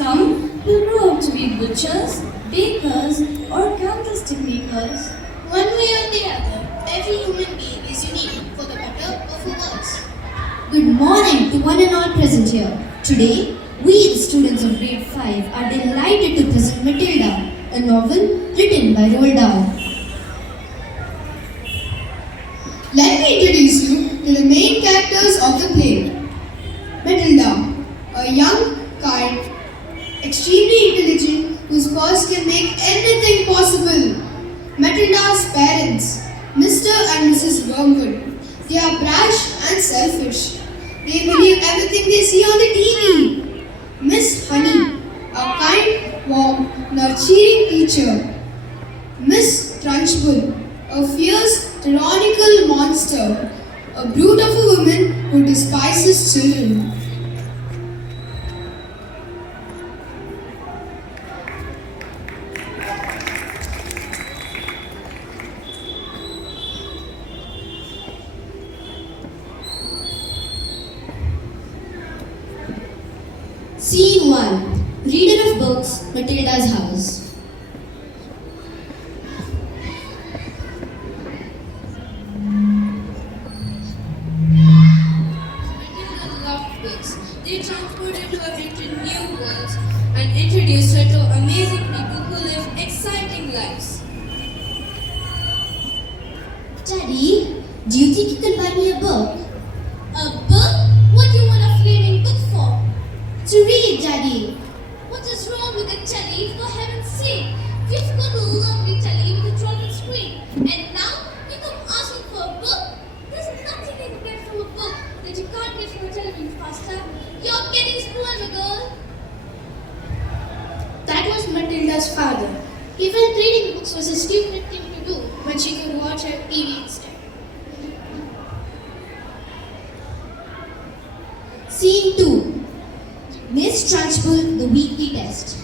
Some will grow up to be butchers, bakers, or candlestick makers. One way or the other, every human being is unique for the better or for worse. Good morning to one and all present here. Today, we, the students of grade 5, are delighted to present Metilda, a novel written by Roald Dahl. Let me introduce you to the main characters of the play. Metilda, a young, kind, extremely intelligent, whose purse can make anything possible. Metilda's parents, Mr. and Mrs. Wormwood. They are brash and selfish. They believe everything they see on the TV. Miss Honey, a kind, warm, nurturing teacher. Miss Trunchbull, a fierce, tyrannical monster, a brute of a woman who despises children. Scene 1. Reader of books, Matilda's house. Metilda loved books. They transported her into new worlds and introduced her to amazing people who lived exciting lives. Daddy, do you think you can buy me a book? A book? What do you want a flaming book for? To read, Daddy. What is wrong with the telly, for heaven's sake? We've got a lovely telly with a drawing screen. And now you come asking for a book? There's nothing you can get from a book that you can't get from a television faster. You're getting spoiled, my girl. That was Matilda's father. He felt reading books was a stupid thing to do when she could watch her TV instead. Scene 2. Miss Trunchbull, the weekly test.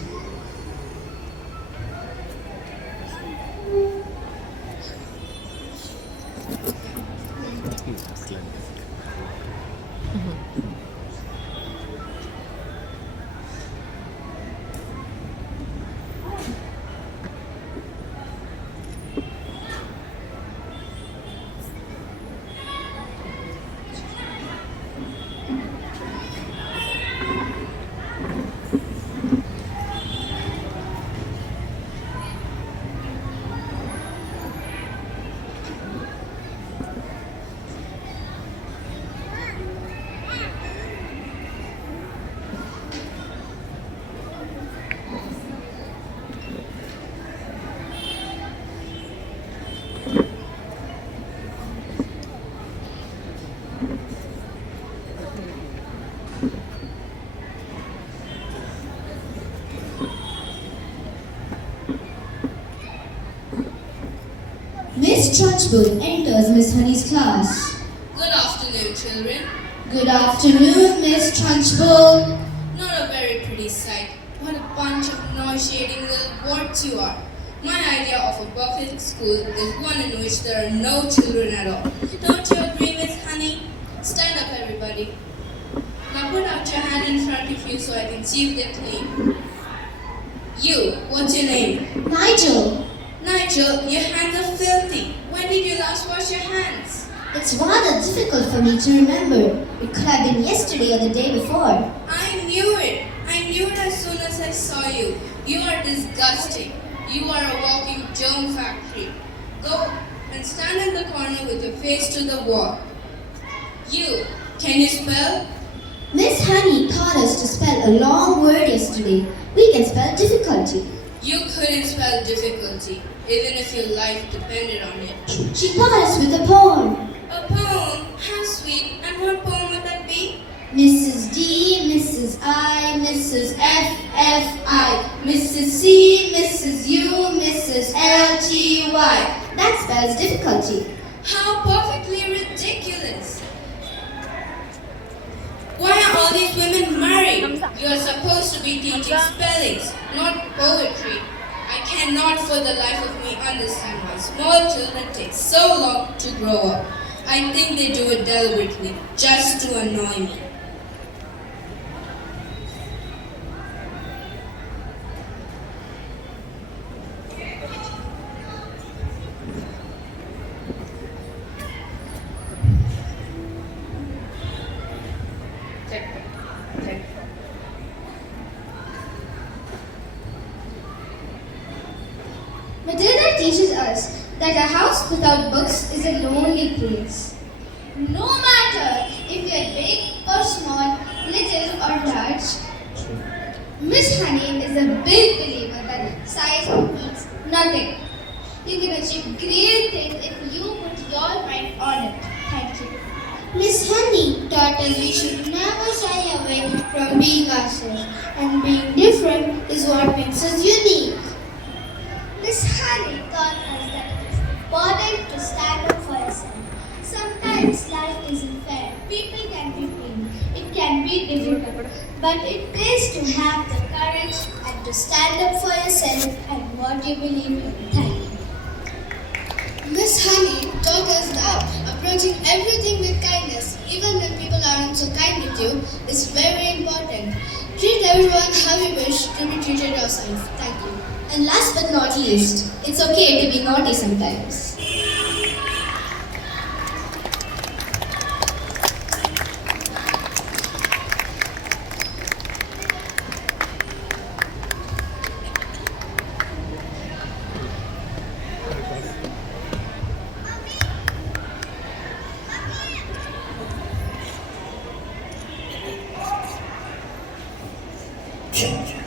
Miss Trunchbull enters Miss Honey's class. Good afternoon, children. Good afternoon, Miss Trunchbull. Not a very pretty sight. What a bunch of nauseating little warts you are. My idea of a public school is one in which there are no children at all. Don't you agree, Miss Honey? Stand up, everybody. Now put out your hand in front of you so I can see if they're clean. You, what's your name? Nigel, Nigel, your hands are filthy. When did you last wash your hands? it's rather difficult for me to remember. It could have been yesterday or the day before. I knew it. I knew it as soon as I saw you. You are disgusting. You are a walking germ factory. Go and stand in the corner with your face to the wall. You, can you spell? Miss Honey taught us to spell a long word yesterday. We can spell difficulty. You couldn't spell difficulty, even if your life depended on it. She taught us with a poem. A poem? How sweet. And what poem would that be? Mrs. D, Mrs. I, Mrs. F, F, I, Mrs. C, Mrs. U, Mrs. L, T, Y. That spells difficulty. How perfectly ridiculous. Why are all these women married? You are supposed to be teaching spellings, not poetry. I cannot for the life of me understand why small children take so long to grow up. I think they do it deliberately, just to annoy me. teaches us that a house without books is a lonely place. No matter if you're big or small, little or large, Miss Honey is a big believer that size means nothing. You can achieve great things if you put your mind on it. Thank you. Miss Honey taught us we should never shy away from being ourselves, and being different is what makes us unique. Miss Honey taught us that it is important to stand up for yourself. Sometimes life isn't fair. People can be mean. It can be difficult. But it pays to have the courage and to stand up for yourself and what you believe in. Thank you. Miss Honey taught us that approaching everything with kindness, even when people aren't so kind with you, is very important. Treat everyone how you wish to be treated yourself. Thank you. And last but not least, it's okay to be naughty sometimes. Change.